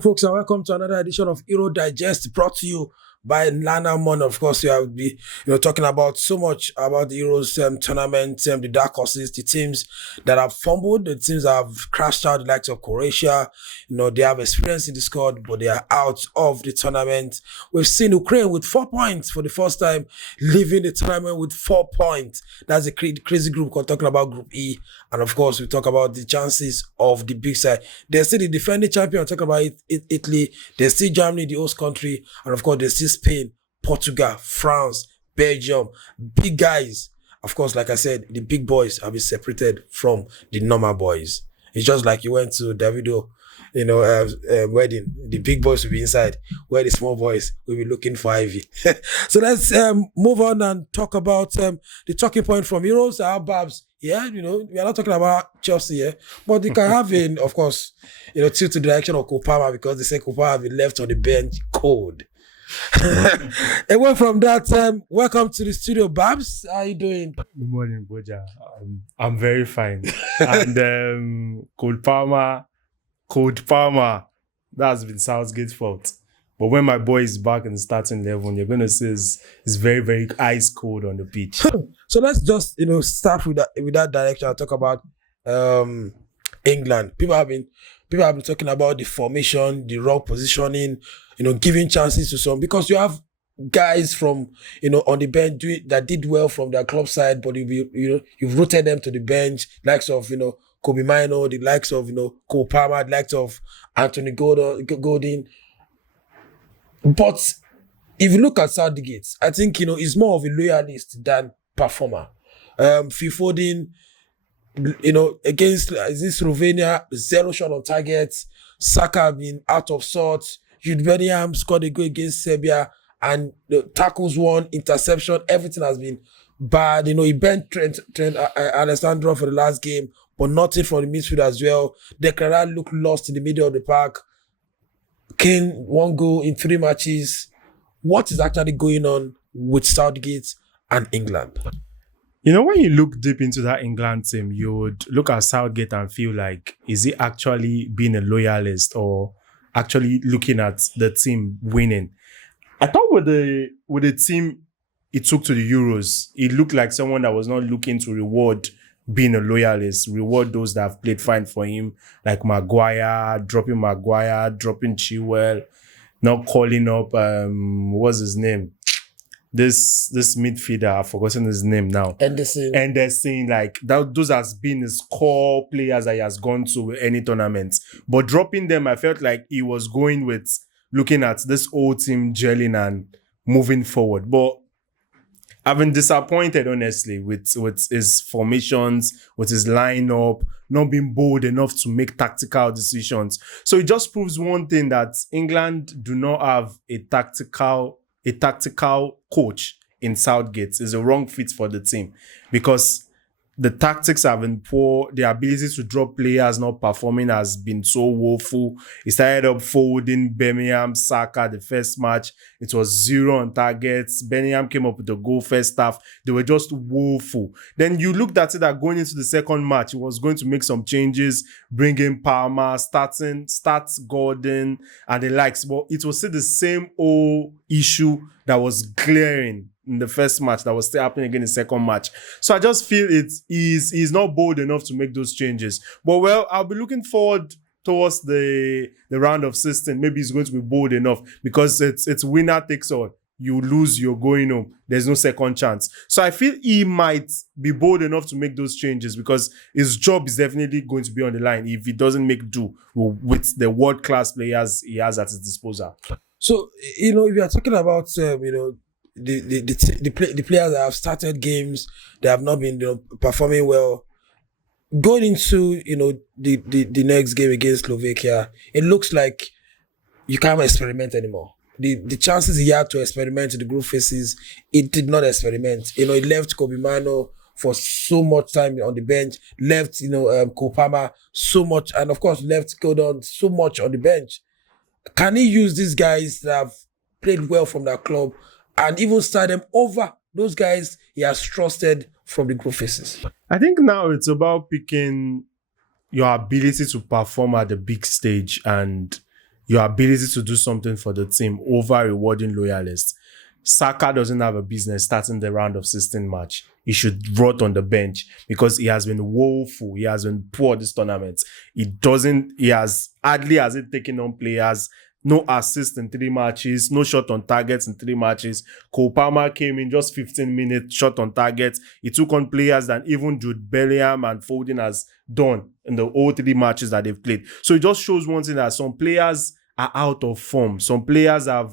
Folks, and welcome to another edition of Euro Digest, brought to you by Lana Mon. Of course, we have be talking about so much about the Euros tournament, the dark horses, the teams that have fumbled, the teams that have crashed out, the likes of Croatia. They have experience in the squad, but they are out of the tournament. We've seen Ukraine with 4 points for the first time, leaving the tournament with 4 points. That's a crazy group. We're talking about Group E, and of course, we talk about the chances of the big side. They're still the defending champion. Talk about Italy. There's still Germany, the host country, and of course, there's still Spain, Portugal, France, Belgium. Big guys. Of course, like I said, the big boys have been separated from the normal boys. It's just like you went to Davido, wedding. The big boys will be inside, where the small boys will be looking for Ivy. So let's move on and talk about the talking point from Euros. Our Babs. Yeah, we are not talking about Chelsea here, but they can have of course, tilt to the direction of Kopama, because they say Kopama have been left on the bench cold. Away from that, welcome to the studio, Babs. How are you doing? Good morning, Boja. I'm very fine. And Cold Palmer, that's been Southgate's fault. But when my boy is back in the starting 11, you're going to see it's very, very ice cold on the pitch. So let's just, start with that direction and talk about England. People have been talking about the formation, the wrong positioning, giving chances to some, because you have guys from, on the bench that did well from their club side, but you've rooted them to the bench, likes of, Kobe Mino, the likes of, Cole Palmer, the likes of Anthony Gordon. But if you look at Southgate'S, I think, he's more of a loyalist than performer. Phil Foden, against Slovenia, 0 shot on target. Saka been out of sorts. Jude Bellingham scored a goal against Serbia, and the tackles won, interception, everything has been bad. He bent Trent Alexander for the last game, but nothing from the midfield as well. Declan Rice looked lost in the middle of the park. Kane, 1 goal in 3 matches. What is actually going on with Southgate and England? When you look deep into that England team, you would look at Southgate and feel like, is he actually being a loyalist or actually looking at the team winning? I thought with the team he took to the Euros, it looked like someone that was not looking to reward being a loyalist, reward those that have played fine for him, like Maguire, dropping Chilwell, not calling up, what's his name? This midfielder, I've forgotten his name now. Anderson, like those has been his core players that he has gone to any tournament. But dropping them, I felt like he was going with looking at this old team gelling and moving forward. But I've been disappointed, honestly, with his formations, with his lineup, not being bold enough to make tactical decisions. So it just proves one thing, that England do not have a tactical coach in Southgate. Is a wrong fit for the team, because the tactics have been poor. The ability to drop players not performing has been so woeful. He started up folding Birmingham, Saka the first match. It was 0 on targets. Birmingham came up with a goal first half. They were just woeful. Then you looked at it that going into the second match, he was going to make some changes, bring in Palmer, start Gordon and the likes. But it was still the same old issue that was glaring in the first match that was still happening again in the second match. So I just feel he's not bold enough to make those changes. But well, I'll be looking forward towards the round of 16. Maybe he's going to be bold enough, because it's winner takes all. You lose, you're going home. There's no second chance. So I feel he might be bold enough to make those changes, because his job is definitely going to be on the line if he doesn't make do with the world-class players he has at his disposal. So, if you are talking about, the players that have started games, they have not been performing well. Going into the next game against Slovakia, it looks like you can't experiment anymore. The chances he had to experiment in the group phases, it did not experiment. He left Kobe Mino for so much time on the bench, left Kopama so much, and of course left Gordon so much on the bench. Can he use these guys that have played well from that club and even start them over those guys he has trusted from the group phases? I think now it's about picking your ability to perform at the big stage and your ability to do something for the team over rewarding loyalists. Saka doesn't have a business starting the round of 16 match. He should rot on the bench because he has been woeful. He has been poor this tournament. He has hardly has it taken on players. No assist in 3 matches, no shot on targets in 3 matches. Cole Palmer came in just 15 minutes, shot on target. He took on players that even Jude Bellingham and Foden has done in the all 3 matches that they've played. So it just shows one thing, that some players are out of form. Some players have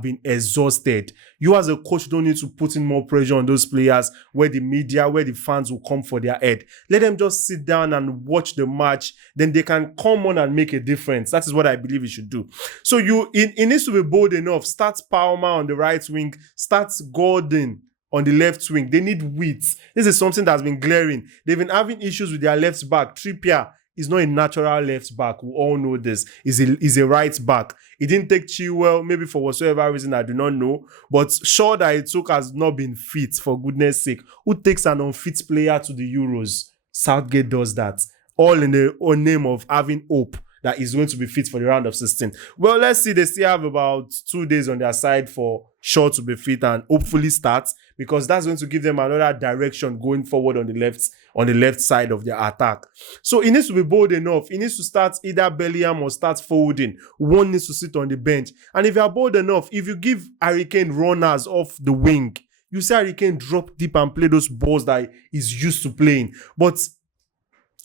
been exhausted. You as a coach don't need to put in more pressure on those players where the media, where the fans will come for their head. Let them just sit down and watch the match. Then they can come on and make a difference. That is what I believe you should do. So it needs to be bold enough. Start Palmer on the right wing. Start Gordon on the left wing. They need width. This is something that's been glaring. They've been having issues with their left back. Trippier is not a natural left back. We all know this. He's a right back. He didn't take Chilwell, maybe for whatsoever reason, I do not know. But sure that it took has not been fit, for goodness sake. Who takes an unfit player to the Euros? Southgate does that. All in the name of having hope that he's going to be fit for the round of 16. Well, let's see. They still have about 2 days on their side for Shaw to be fit and hopefully start, because that's going to give them another direction going forward on the left side of their attack. So he needs to be bold enough. He needs to start either Bellingham or start Foden. One needs to sit on the bench. And if you are bold enough, if you give Harry Kane runners off the wing, you see Harry Kane drop deep and play those balls that he's used to playing. But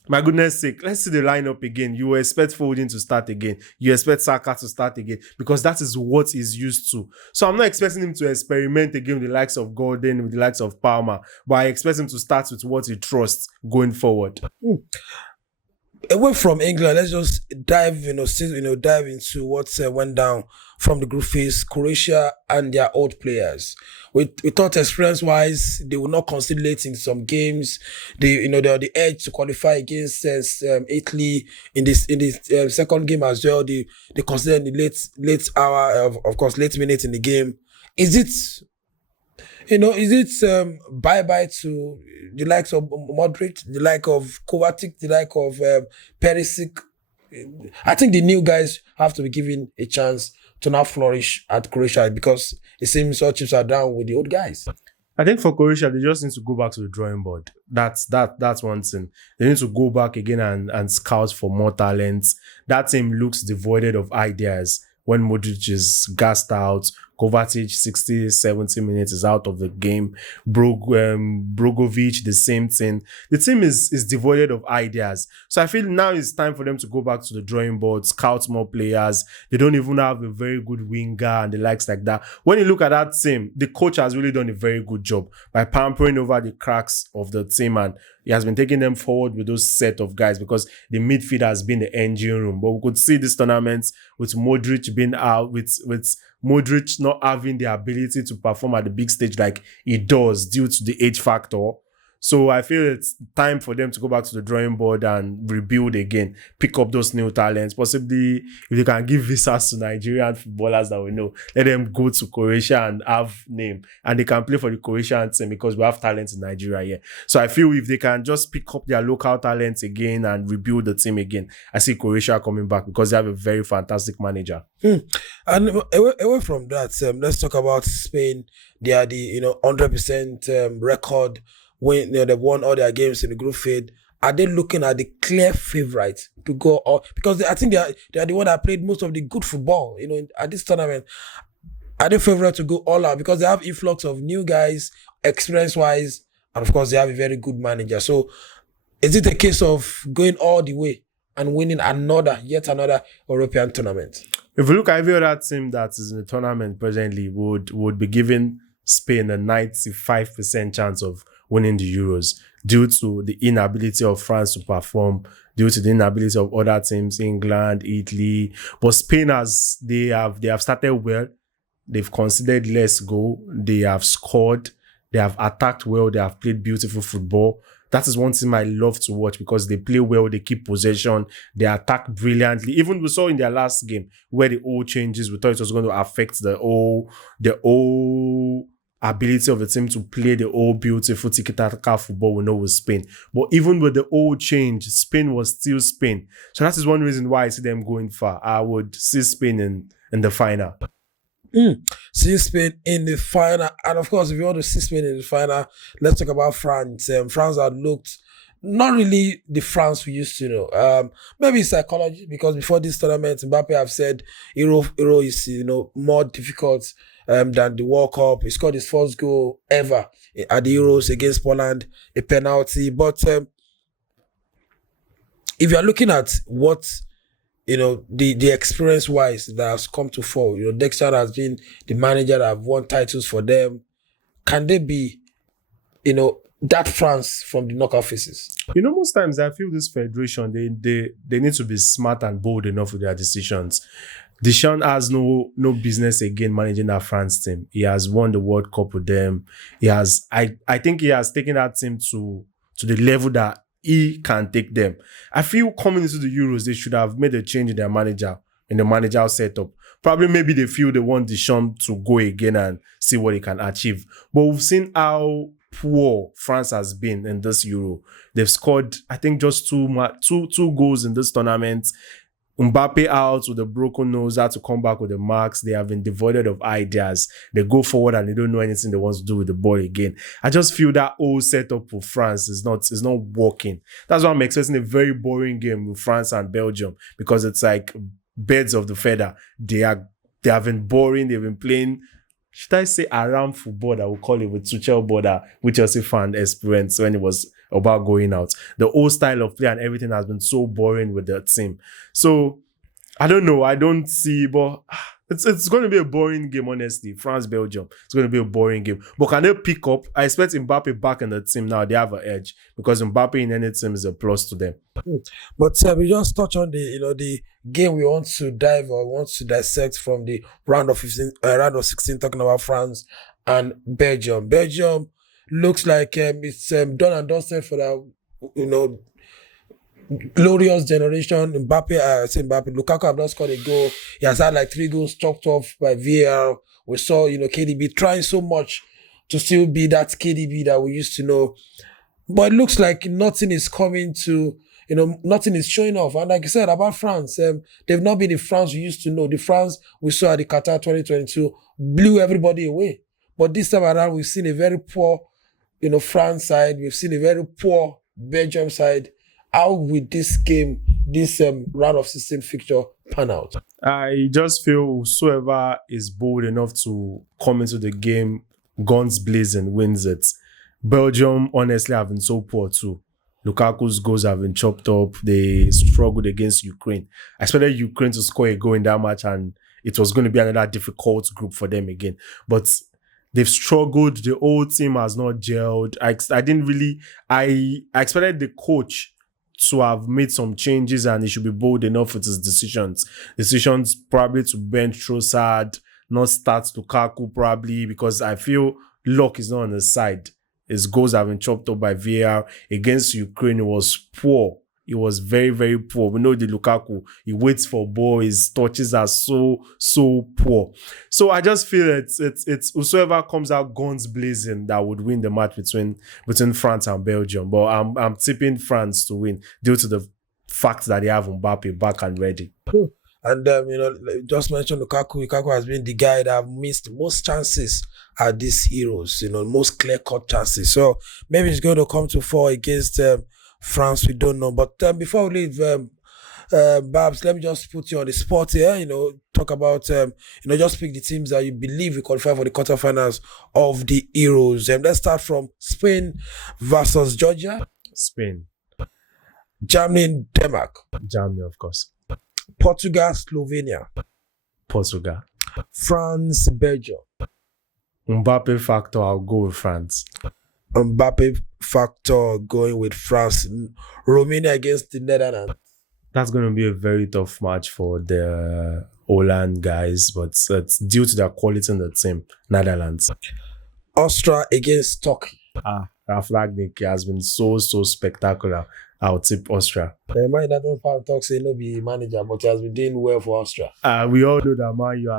my goodness sake, let's see the lineup again. You expect Foden to start again. You expect Saka to start again, because that is what he's used to. So I'm not expecting him to experiment again with the likes of Gordon, with the likes of Palmer, but I expect him to start with what he trusts going forward. Away from England, let's just dive into what went down from the group phase. Croatia and their old players. We thought experience-wise they would not concede late in some games. They had the edge to qualify against Italy in this second game as well. They conceded in the late hour, of course, late minute in the game. Is it bye-bye to the likes of Modric, the like of Kovacic, the like of Perisic? I think the new guys have to be given a chance to now flourish at Croatia, because it seems all chips are down with the old guys. I think for Croatia, they just need to go back to the drawing board. That's one thing. They need to go back again and scout for more talents. That team looks devoid of ideas when Modric is gassed out. Kovacic, 60, 70 minutes is out of the game. Brogovic, the same thing. The team is devoid of ideas. So I feel now it's time for them to go back to the drawing board, scout more players. They don't even have a very good winger and the likes like that. When you look at that team, the coach has really done a very good job by pampering over the cracks of the team, and he has been taking them forward with those set of guys, because the midfield has been the engine room. But we could see this tournament with Modric being out, with Modric not having the ability to perform at the big stage like he does due to the age factor. So I feel it's time for them to go back to the drawing board and rebuild again, pick up those new talents. Possibly, if they can give visas to Nigerian footballers that we know, let them go to Croatia and have name, and they can play for the Croatian team, because we have talent in Nigeria here. So I feel if they can just pick up their local talents again and rebuild the team again, I see Croatia coming back, because they have a very fantastic manager. And away from that, let's talk about Spain. They are the 100% record. When they've won all their games in the group phase, are they looking at the clear favorite to go all? Because I think they are the one that played most of the good football, at this tournament. Are they favorite to go all out? Because they have influx of new guys, experience-wise, and of course they have a very good manager. So is it a case of going all the way and winning yet another European tournament? If we look at every other team that is in the tournament presently, would be giving Spain a 95% chance of winning the Euros, due to the inability of France to perform, due to the inability of other teams, England, Italy. But Spain, they have started well. They've conceded less goal. They have scored. They have attacked well. They have played beautiful football. That is one team I love to watch, because they play well, they keep possession, they attack brilliantly. Even we saw in their last game where the all changes, we thought it was going to affect the whole ability of the team to play the old beautiful tiki-taka football we know with Spain. But even with the old change, Spain was still Spain. So that is one reason why I see them going far. I would see Spain in the final. See Spain in the final, and of course, if you want to see Spain in the final, let's talk about France. France had looked not really the France we used to know. Maybe psychology, because before this tournament, Mbappe have said Euro is more difficult than the World Cup. He scored his first goal ever at the Euros against Poland, a penalty. But if you are looking at what the experience wise that has come to fall, Dexter has been the manager that have won titles for them. Can they be, that France from the knockout phases? Most times I feel this federation, they need to be smart and bold enough with their decisions. Deschamps has no business again managing that France team. He has won the World Cup with them. I think he has taken that team to the level that he can take them. I feel coming into the Euros, they should have made a change in their manager, in the managerial setup. Probably maybe they feel they want Deschamps to go again and see what he can achieve. But we've seen how poor France has been in this Euro. They've scored, I think, just two goals in this tournament. Mbappe out with a broken nose, had to come back with the marks. They have been devoid of ideas. They go forward and they don't know anything they want to do with the ball again. I just feel that whole setup for France is not working. That's why I'm expecting a very boring game with France and Belgium, because it's like birds of the feather. They have been boring. They've been playing, should I say, around football that we call it, with Tuchel border, which Chelsea fan experience when it was about going out. The whole style of play and everything has been so boring with the team. So I don't know. I don't see, but it's going to be a boring game, honestly. France-Belgium. It's going to be a boring game. But can they pick up? I expect Mbappe back in the team now. They have an edge, because Mbappe in any team is a plus to them. But we just touch on the game we want to dive or want to dissect from the round of 16, talking about France and Belgium. Belgium looks like it's done and dusted for that, glorious generation. Mbappe, Lukaku have not scored a goal. He has had like 3 goals chalked off by VAR. We saw, KDB trying so much to still be that KDB that we used to know. But it looks like nothing is coming to, nothing is showing off. And like I said about France, they've not been the France we used to know. The France we saw at the Qatar 2022 blew everybody away. But this time around, we've seen a very poor, France side. We've seen a very poor Belgium side. How will this game, this round of 16 fixture pan out? I just feel whosoever is bold enough to come into the game guns blazing wins it. Belgium, honestly, have been so poor too. Lukaku's goals have been chopped up. They struggled against Ukraine. I expected Ukraine to score a goal in that match, and it was going to be another difficult group for them again. But they've struggled. The whole team has not gelled. I expected the coach to have made some changes, and he should be bold enough with his decisions. Decisions probably to bench Trossard, not start Lukaku probably, because I feel luck is not on his side. His goals have been chopped up by VAR. Against Ukraine, it was poor. It was very, very poor. We know the Lukaku, he waits for ball. His touches are so poor. So I just feel it's whosoever comes out guns blazing that would win the match between France and Belgium. But I'm tipping France to win due to the fact that they have Mbappe back and ready. And just mentioned Lukaku. Lukaku has been the guy that have missed most chances at these Heroes. Most clear-cut chances. So maybe it's going to come to 4 against France. We don't know. But before we leave, Babs, let me just put you on the spot here. Talk about just pick the teams that you believe will qualify for the quarterfinals of the Euros. Let's start from Spain versus Georgia. Spain. Germany, Denmark. Germany, of course. Portugal, Slovenia. Portugal. France, Belgium. Mbappe factor, I'll go with France. Mbappe factor going with France. Romania against the Netherlands. That's going to be a very tough match for the Holland guys, but it's due to their quality in the team. Netherlands. Austria against Turkey. Ralf Rangnick has been so spectacular. I'll tip Austria. Man, that don't fan talk say no be manager, but he has been doing well for Austria. We all know that Man U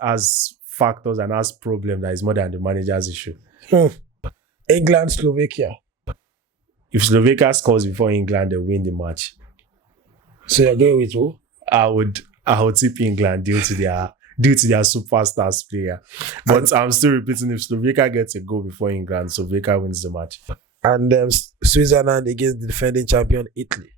has factors and has problems that is more than the manager's issue. England, Slovakia. If Slovakia scores before England, they win the match. So you're going with who? I would tip England due to their superstars player. But I'm still repeating, if Slovakia gets a goal before England, Slovakia wins the match. And Switzerland against the defending champion Italy.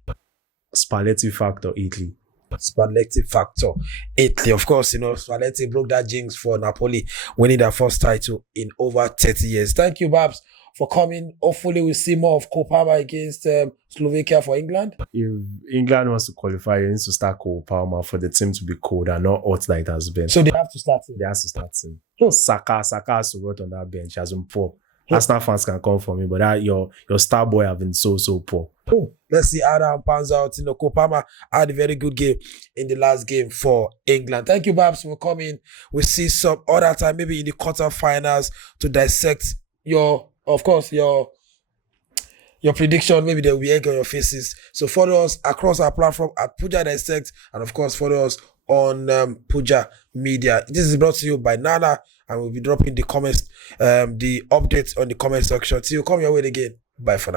Spalletti factor, Italy. Spalletti factor, Italy. Of course, Spalletti broke that jinx for Napoli, winning their first title in over 30 years. Thank you, Babs, for coming. Hopefully, we'll see more of Cole Palmer against Slovakia for England. If England wants to qualify, it needs to start Cole Palmer for the team to be cold and not hot like it has been. So they have to start him. They have to start him. Saka has to rot on that bench. He has been poor. Arsenal fans can come for me, but that your star boy have been so poor. Let's see how that pans out. Cole Palmer had a very good game in the last game for England. Thank you, Babs, for coming. We'll see some other time, maybe in the quarterfinals, to dissect your prediction. Maybe there will be egg on your faces. So follow us across our platform at Puja Dissect, and of course follow us on Puja Media. This is brought to you by Nana, and we'll be dropping the comments, the updates on the comment section. Till you come your way again. Bye for now.